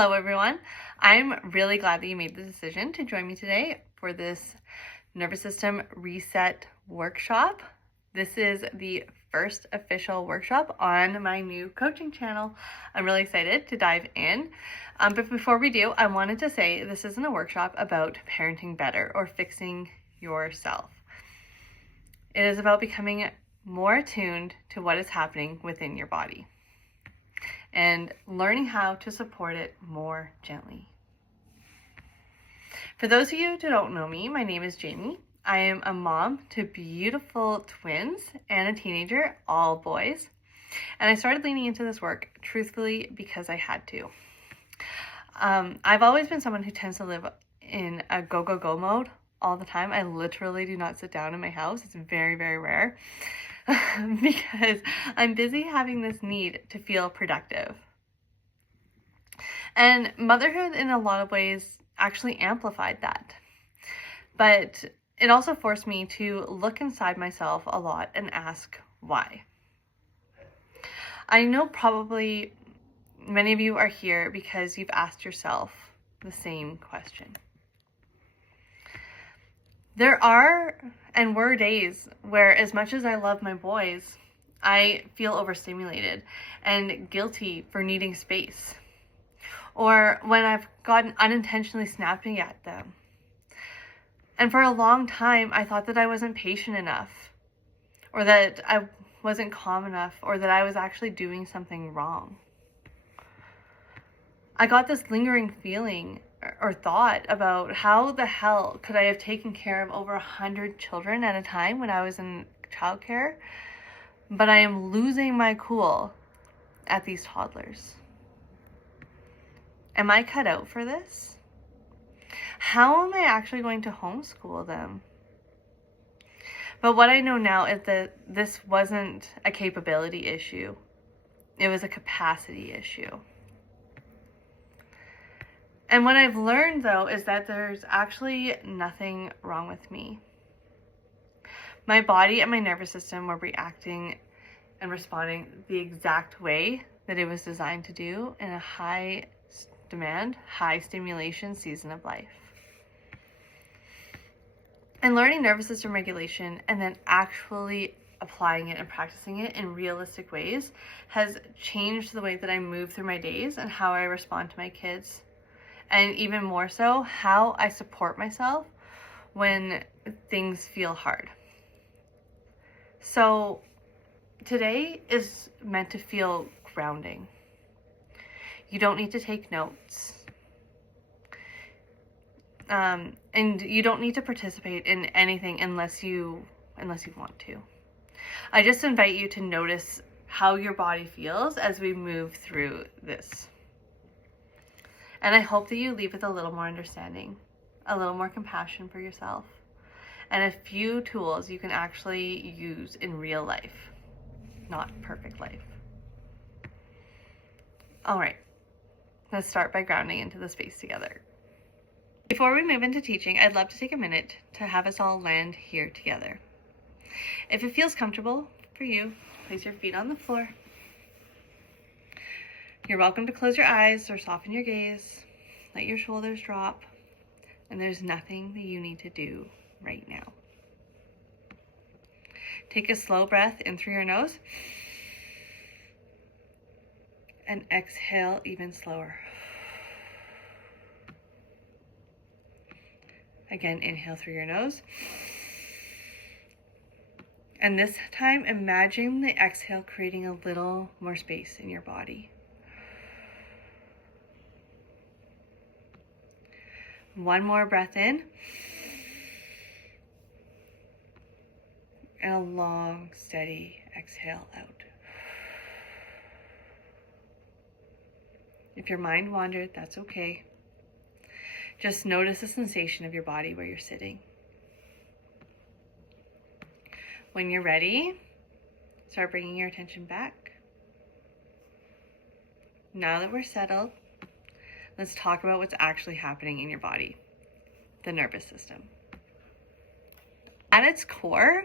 Hello everyone. I'm really glad that you made the decision to join me today for this nervous system reset workshop. This is the first official workshop on my new coaching channel. I'm really excited to dive in. But before we do, I wanted to say this isn't a workshop about parenting better or fixing yourself. It is about becoming more attuned to what is happening within your body and learning how to support it more gently. For those of you who don't know me, my name is Jamie. I am a mom to beautiful twins and a teenager, all boys. And I started leaning into this work truthfully because I had to. I've always been someone who tends to live in a go, go, go mode all the time. I literally do not sit down in my house. It's very, very rare. Because I'm busy having this need to feel productive. And motherhood in a lot of ways actually amplified that. But it also forced me to look inside myself a lot and ask why. I know probably many of you are here because you've asked yourself the same question. There are and were days where, as much as I love my boys, I feel overstimulated and guilty for needing space. Or when I've gotten unintentionally snapping at them. And for a long time, I thought that I wasn't patient enough, or that I wasn't calm enough, or that I was actually doing something wrong. I got this lingering feeling or thought about how the hell could I have taken care of over 100 children at a time when I was in childcare, but I am losing my cool at these toddlers. Am I cut out for this? How am I actually going to homeschool them? But what I know now is that this wasn't a capability issue. It was a capacity issue. And what I've learned, though, is that there's actually nothing wrong with me. My body and my nervous system were reacting and responding the exact way that it was designed to do in a high demand, high stimulation season of life. And learning nervous system regulation and then actually applying it and practicing it in realistic ways has changed the way that I move through my days and how I respond to my kids. And even more so, how I support myself when things feel hard. So today is meant to feel grounding. You don't need to take notes. And you don't need to participate in anything unless you want to. I just invite you to notice how your body feels as we move through this. And I hope that you leave with a little more understanding, a little more compassion for yourself, and a few tools you can actually use in real life, not perfect life. All right, let's start by grounding into the space together. Before we move into teaching, I'd love to take a minute to have us all land here together. If it feels comfortable for you, place your feet on the floor. You're welcome to close your eyes or soften your gaze. Let your shoulders drop. And there's nothing that you need to do right now. Take a slow breath in through your nose. And exhale even slower. Again, inhale through your nose. And this time, imagine the exhale creating a little more space in your body. One more breath in. And a long, steady exhale out. If your mind wandered, that's okay. Just notice the sensation of your body where you're sitting. When you're ready, start bringing your attention back. Now that we're settled, let's talk about what's actually happening in your body, the nervous system. At its core,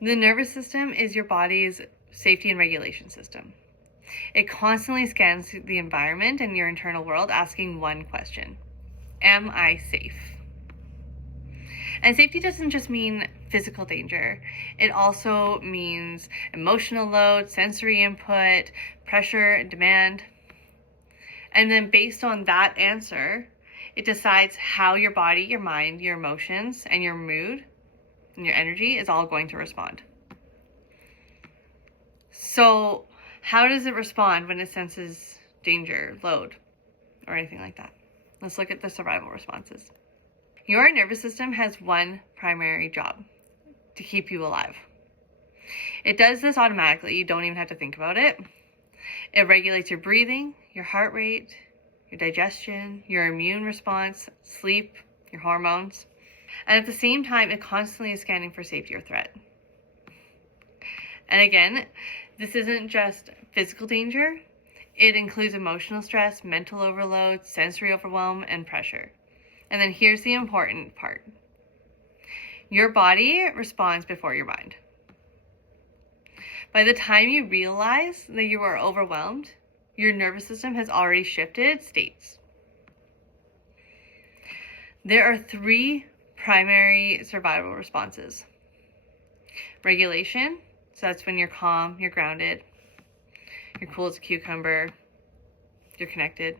the nervous system is your body's safety and regulation system. It constantly scans the environment and your internal world, asking one question: am I safe? And safety doesn't just mean physical danger. It also means emotional load, sensory input, pressure, demand. And then based on that answer, it decides how your body, your mind, your emotions, and your mood and your energy is all going to respond. So how does it respond when it senses danger, load, or anything like that? Let's look at the survival responses. Your nervous system has one primary job: to keep you alive. It does this automatically. You don't even have to think about it. It regulates your breathing, your heart rate, your digestion, your immune response, sleep, your hormones. And at the same time, it constantly is scanning for safety or threat. And again, this isn't just physical danger. It includes emotional stress, mental overload, sensory overwhelm, and pressure. And then here's the important part. Your body responds before your mind. By the time you realize that you are overwhelmed, your nervous system has already shifted states. There are three primary survival responses. Regulation, so that's when you're calm, you're grounded, you're cool as a cucumber, you're connected.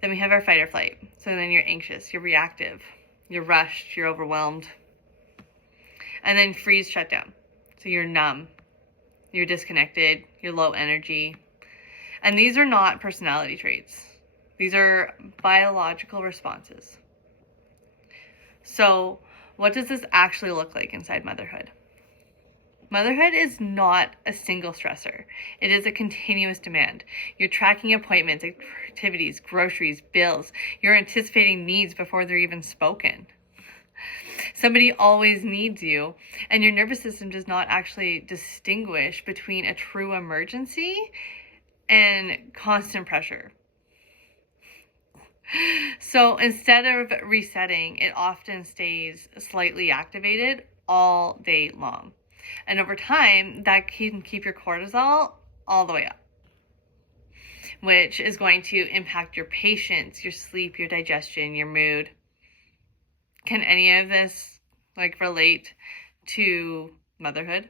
Then we have our fight or flight. So then you're anxious, you're reactive, you're rushed, you're overwhelmed. And then freeze, shut down. So you're numb, you're disconnected, you're low energy. And these are not personality traits. These are biological responses. So what does this actually look like inside motherhood? Motherhood is not a single stressor. It is a continuous demand. You're tracking appointments, activities, groceries, bills. You're anticipating needs before they're even spoken. Somebody always needs you, and your nervous system does not actually distinguish between a true emergency and constant pressure. So instead of resetting, it often stays slightly activated all day long. And over time, that can keep your cortisol all the way up, which is going to impact your patience, your sleep, your digestion, your mood. Can any of this relate to motherhood?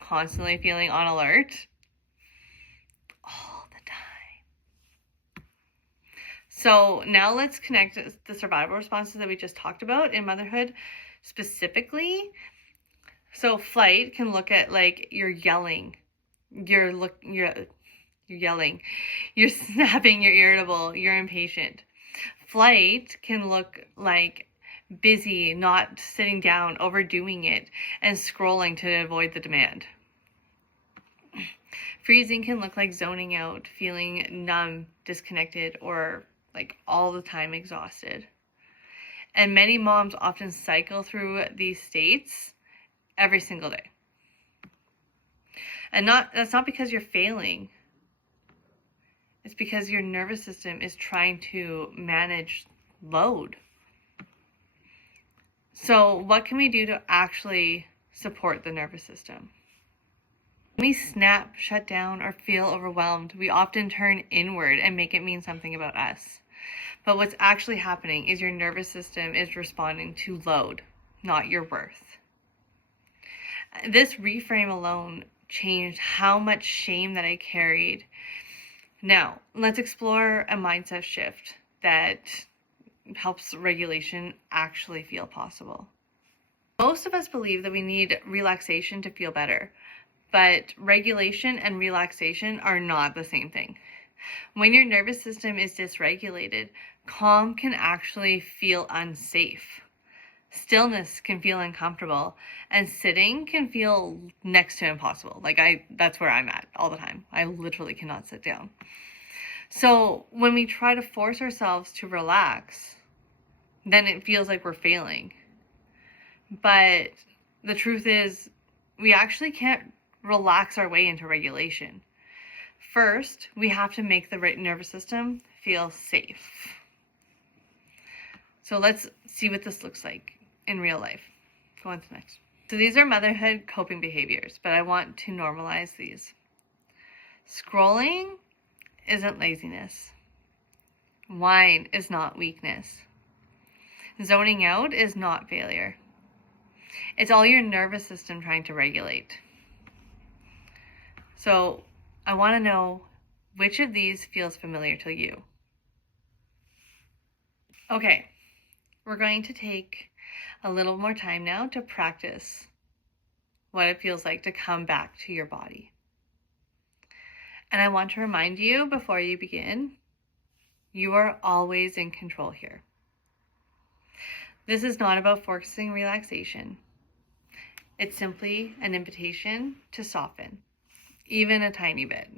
Constantly feeling on alert? All the time. So now let's connect the survival responses that we just talked about in motherhood specifically. So flight can look at you're yelling, you're yelling, you're snapping, you're irritable, you're impatient. Flight can look like busy, not sitting down, overdoing it, and scrolling to avoid the demand. Freezing can look like zoning out, feeling numb, disconnected, or all the time exhausted. And many moms often cycle through these states every single day. And that's not because you're failing. It's because your nervous system is trying to manage load. So what can we do to actually support the nervous system? When we snap, shut down, or feel overwhelmed, we often turn inward and make it mean something about us. But what's actually happening is your nervous system is responding to load, not your worth. This reframe alone changed how much shame that I carried. Now, let's explore a mindset shift that helps regulation actually feel possible. Most of us believe that we need relaxation to feel better, but regulation and relaxation are not the same thing. When your nervous system is dysregulated, calm can actually feel unsafe. Stillness can feel uncomfortable, and sitting can feel next to impossible. That's where I'm at all the time. I literally cannot sit down. So when we try to force ourselves to relax, then it feels like we're failing. But the truth is, we actually can't relax our way into regulation. First, we have to make the nervous system feel safe. So let's see what this looks like in real life. Go on to the next. So these are motherhood coping behaviors, but I want to normalize these. Scrolling isn't laziness. Wine is not weakness. Zoning out is not failure. It's all your nervous system trying to regulate. So I want to know which of these feels familiar to you. Okay, we're going to take a little more time now to practice what it feels like to come back to your body. And I want to remind you before you begin, you are always in control here. This is not about forcing relaxation. It's simply an invitation to soften, even a tiny bit.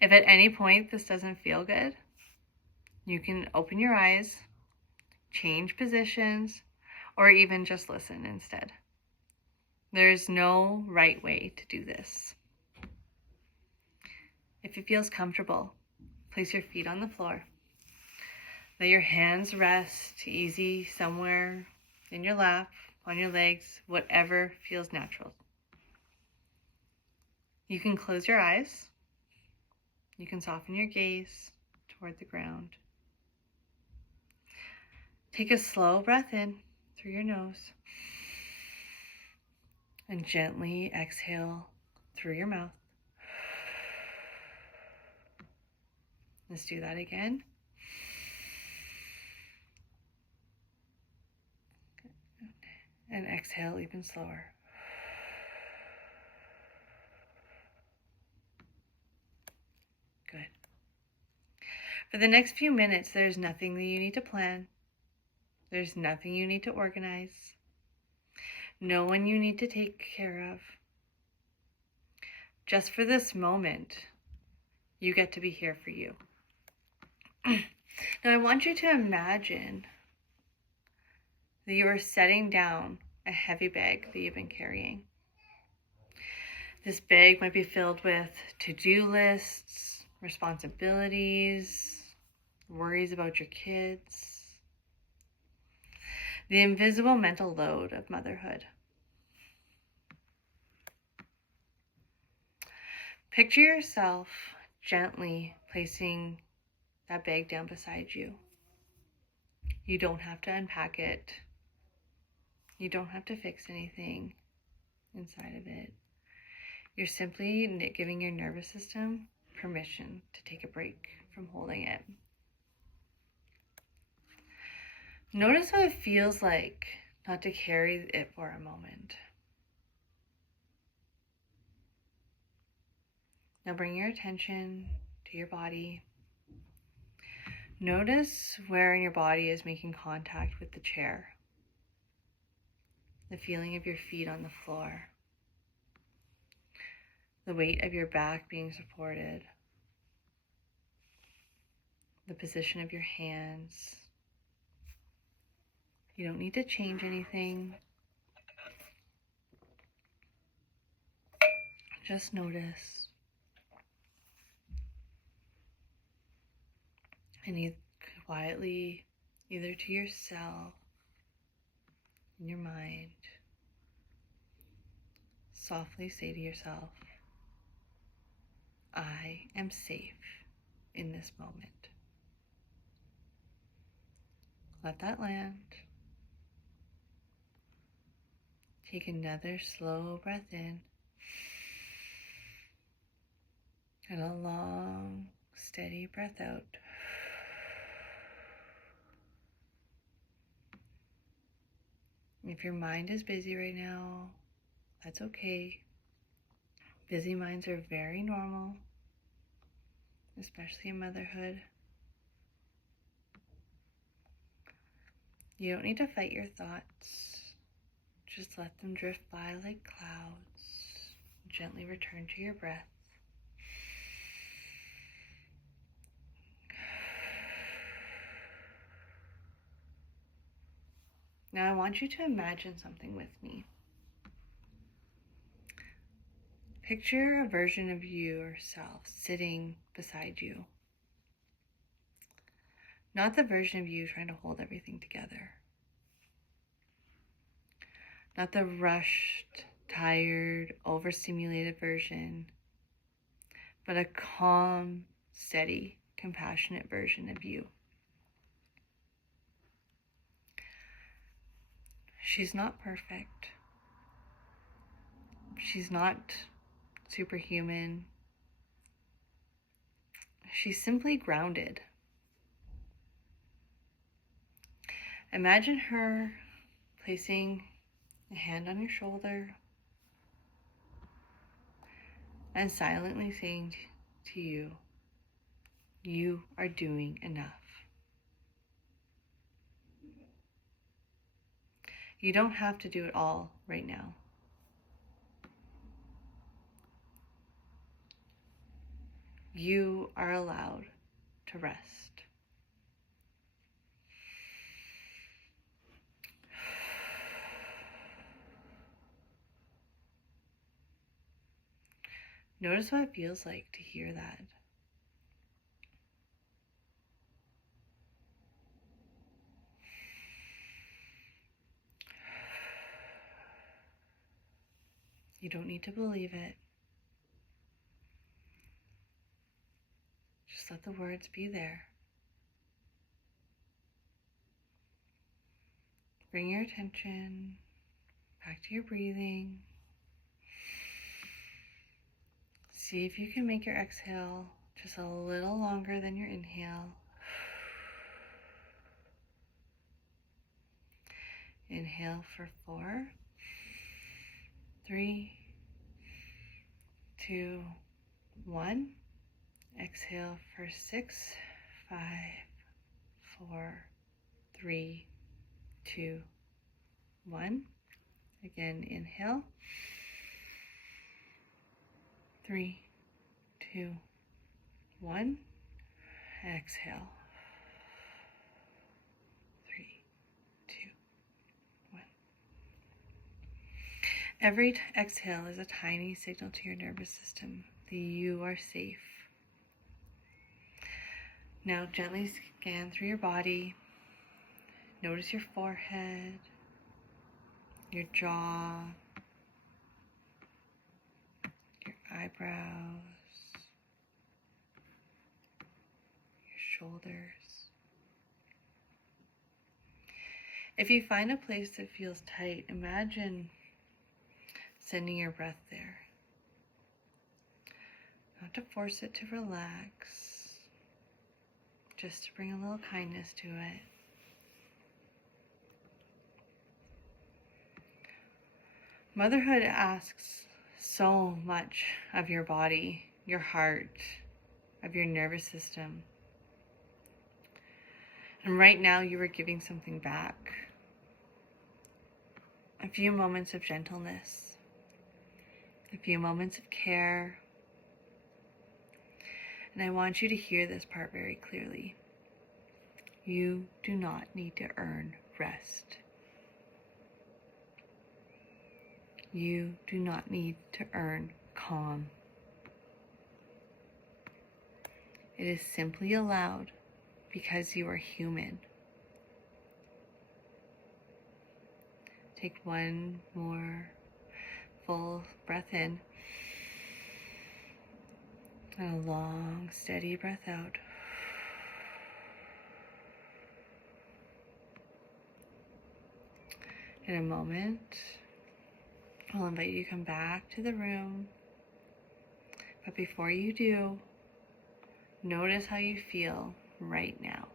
If at any point this doesn't feel good, you can open your eyes, change positions, or even just listen instead. There's no right way to do this. If it feels comfortable, place your feet on the floor. Let your hands rest easy somewhere in your lap, on your legs, whatever feels natural. You can close your eyes. You can soften your gaze toward the ground. Take a slow breath in through your nose and gently exhale through your mouth. Let's do that again. And exhale even slower. Good. For the next few minutes, there's nothing that you need to plan. There's nothing you need to organize. No one you need to take care of. Just for this moment, you get to be here for you. Now I want you to imagine that you are setting down a heavy bag that you've been carrying. This bag might be filled with to-do lists, responsibilities, worries about your kids, the invisible mental load of motherhood. Picture yourself gently placing that bag down beside you. You don't have to unpack it. You don't have to fix anything inside of it. You're simply giving your nervous system permission to take a break from holding it. Notice what it feels like not to carry it for a moment. Now bring your attention to your body. Notice where in your body is making contact with the chair. The feeling of your feet on the floor. The weight of your back being supported. The position of your hands. You don't need to change anything. Just notice. And quietly, either to yourself, in your mind, softly say to yourself, I am safe in this moment. Let that land. Take another slow breath in and a long, steady breath out. If your mind is busy right now, that's okay. Busy minds are very normal, especially in motherhood. You don't need to fight your thoughts. Just let them drift by like clouds. Gently return to your breath. Now I want you to imagine something with me. Picture a version of yourself sitting beside you. Not the version of you trying to hold everything together. Not the rushed, tired, overstimulated version. but a calm, steady, compassionate version of you. She's not perfect. She's not superhuman. She's simply grounded. Imagine her placing a hand on your shoulder and silently saying to you, you are doing enough. You don't have to do it all right now. You are allowed to rest. Notice what it feels like to hear that. You don't need to believe it. Just let the words be there. Bring your attention back to your breathing. See if you can make your exhale just a little longer than your inhale. Inhale for 4, 3, 2, 1. Exhale for 6, 5, 4, 3, 2, 1. Again, inhale. 3, 2, 1. Exhale. 3, 2, 1. Every exhale is a tiny signal to your nervous system that you are safe. Now gently scan through your body. Notice your forehead, your jaw, your eyebrows, your shoulders. If you find a place that feels tight, imagine sending your breath there. Not to force it to relax, just to bring a little kindness to it. Motherhood asks so much of your body, your heart, of your nervous system. And right now you are giving something back. A few moments of gentleness, a few moments of care. And I want you to hear this part very clearly. You do not need to earn rest. You do not need to earn calm. It is simply allowed because you are human. Take one more full breath in and a long, steady breath out. In a moment, I'll invite you to come back to the room. But before you do, notice how you feel right now.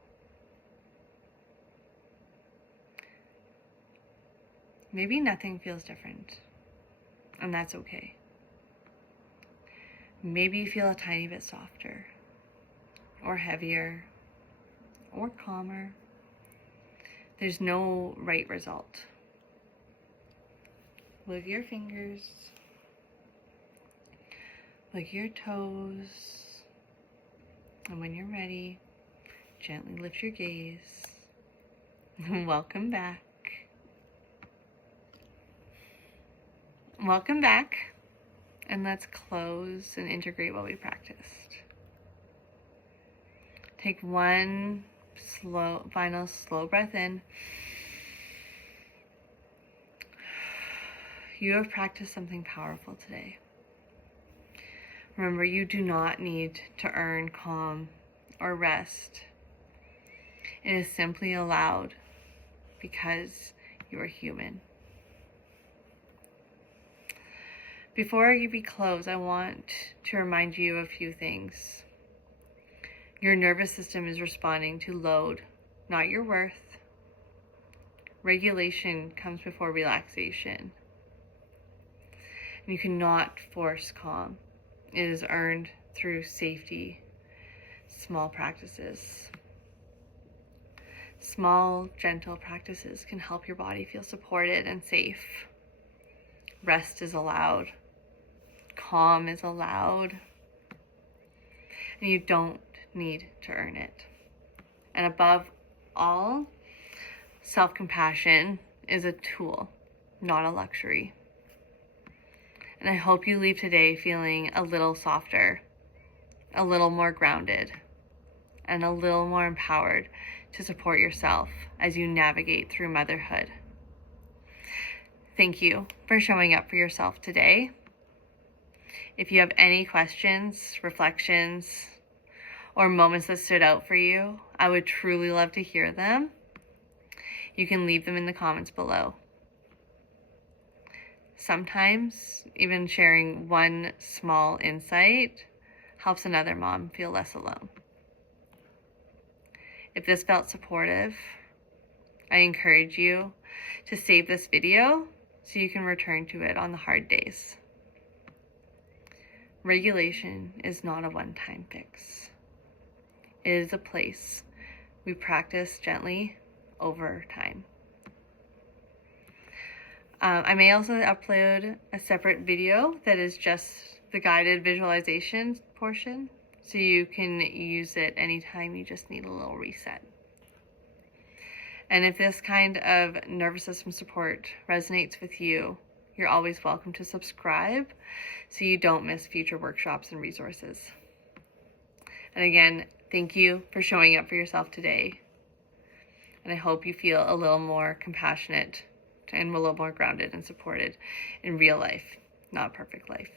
Maybe nothing feels different, and that's okay. Maybe you feel a tiny bit softer, or heavier, or calmer. There's no right result. Wiggle your fingers, wiggle your toes, and when you're ready, gently lift your gaze. Welcome back. Welcome back, and let's close and integrate what we practiced. Take one final slow breath in. You have practiced something powerful today. Remember, you do not need to earn calm or rest. It is simply allowed because you are human. Before we close, I want to remind you of a few things. Your nervous system is responding to load, not your worth. Regulation comes before relaxation. And you cannot force calm. It is earned through safety, small practices. Small, gentle practices can help your body feel supported and safe. Rest is allowed. Calm is allowed. And you don't need to earn it. And above all, self-compassion is a tool, not a luxury. And I hope you leave today feeling a little softer, a little more grounded, and a little more empowered to support yourself as you navigate through motherhood. Thank you for showing up for yourself today. If you have any questions, reflections, or moments that stood out for you, I would truly love to hear them. You can leave them in the comments below. Sometimes even sharing one small insight helps another mom feel less alone. If this felt supportive, I encourage you to save this video so you can return to it on the hard days. Regulation is not a one-time fix. It is a place we practice gently over time. I may also upload a separate video that is just the guided visualization portion, so you can use it anytime you just need a little reset. And if this kind of nervous system support resonates with you, you're always welcome to subscribe so you don't miss future workshops and resources. And again, thank you for showing up for yourself today. And I hope you feel a little more compassionate and a little more grounded and supported in real life, not perfect life.